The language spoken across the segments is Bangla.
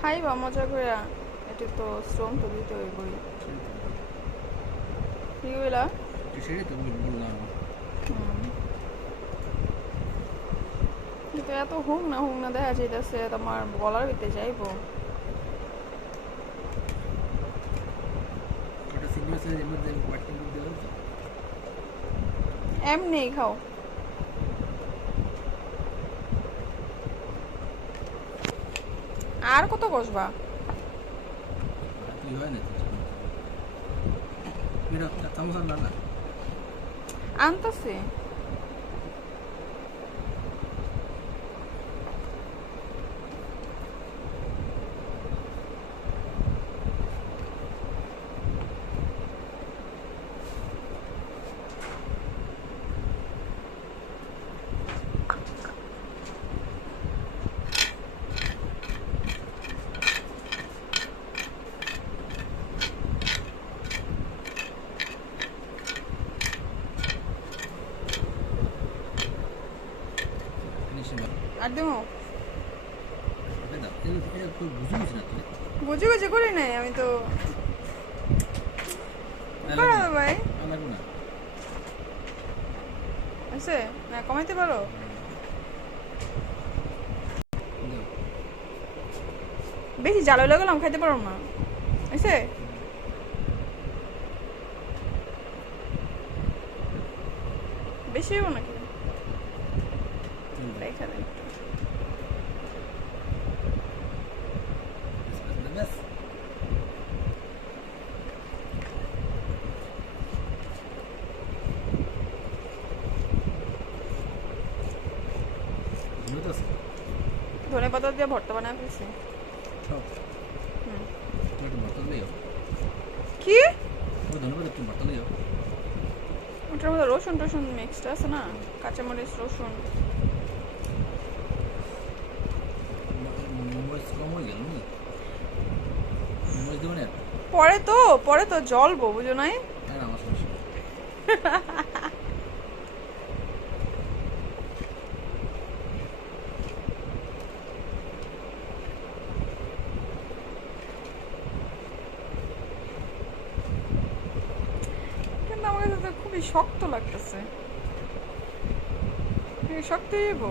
খাইবা মজা করে, এটা তো শ্রম তো দিতে হইবই। ঠিক হইলা? সেটাই তো বললাম। কিন্তু এত হুং না দেখা যাইতেছে তোমার গলার ভিতরে যাইবো। ওটা সিনেমা এর মধ্যে বাটন দিলাম তো। এমনি খাও। আর কত কষবা? তুই হয় না মেরা চামচ আর না আনতাছে। আর দেবো? বুঝে বুঝে করি নাই আমি তো। করো ভাই। আছে না, কমাইতে পারো? বেশি জ্বালা হয়ে গেলাম, খাইতে পারো না। আছে বেশি হইব নাকি? রেখা দেন একটু। ধনে পাতা দিয়ে ভর্তা বানায় ফেলছি। কি ওটার মধ্যে রসুন টসুন মিক্সড আছে না, কাঁচামরিচ রসুন। পরে তো জ্বলবো, বুঝো নাই? কিন্তু আমার কাছে তো খুবই শক্ত লাগতেছে। শক্ত হইব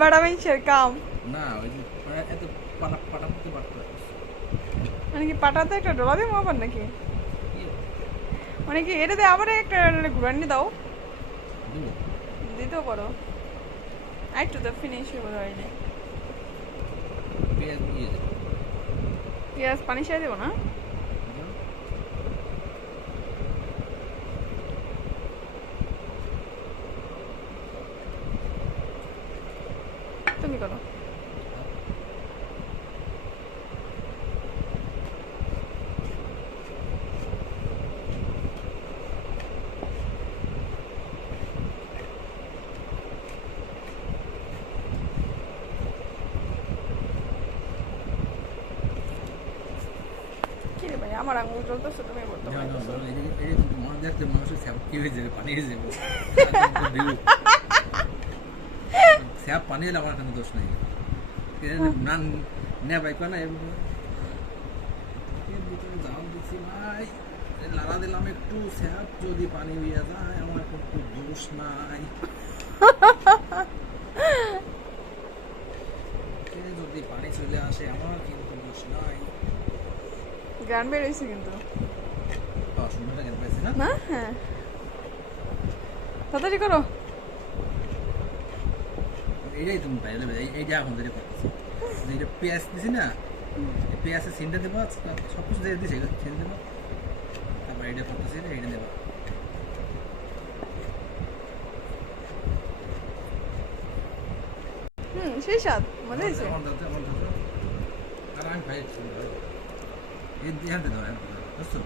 বাড়া মানুষের কাম না, ওই যে এত পাটা করতে পারতো। মানে কি পাটাতে একটা ডলা দিয়ে মাপার নাকি? মানে কি এটাতে আবার একটা ঘুরানি দাও, দিতেও পারো। একটু তো ফিনিশ হয়ে হয়নি। পেঁয়াজ পানি সাই দেবো না? তুমি করো। কি রে ভাই, আমার আঙুল জ্বলতেছে, তুমি বলতে মানুষের কি হয়ে যাবে, পানি হয়ে যাবে। স্যাপ পানি হলে আমার এখানে দোষ নেই। লাড়া দিলাম একটু, স্যাপ যদি পানি হইয়া যায় আমার কিন্তু দোষ নাই। যদি পানি চলে আসে আমার কিন্তু দোষ নাই। গান বেরোইছে কিন্তু শুনতে গান পাইছি না? না। হ্যাঁ, তাড়াতাড়ি করো। এইটাই তুমি পাইলে এইটা এখন যেটা করতেছি, যেটা পেঁয়াজ দিছি না, পেঁয়াজের সিনটা দেবো, সব কিছু দিয়ে দিছি, সিন দেবো, তারপর এইটা করতেছি, এইটা দেবো। সেই স্বাদ মজা হয়েছে। আর আমি খাই এই ধ্যান দিতে হবে বুঝছো?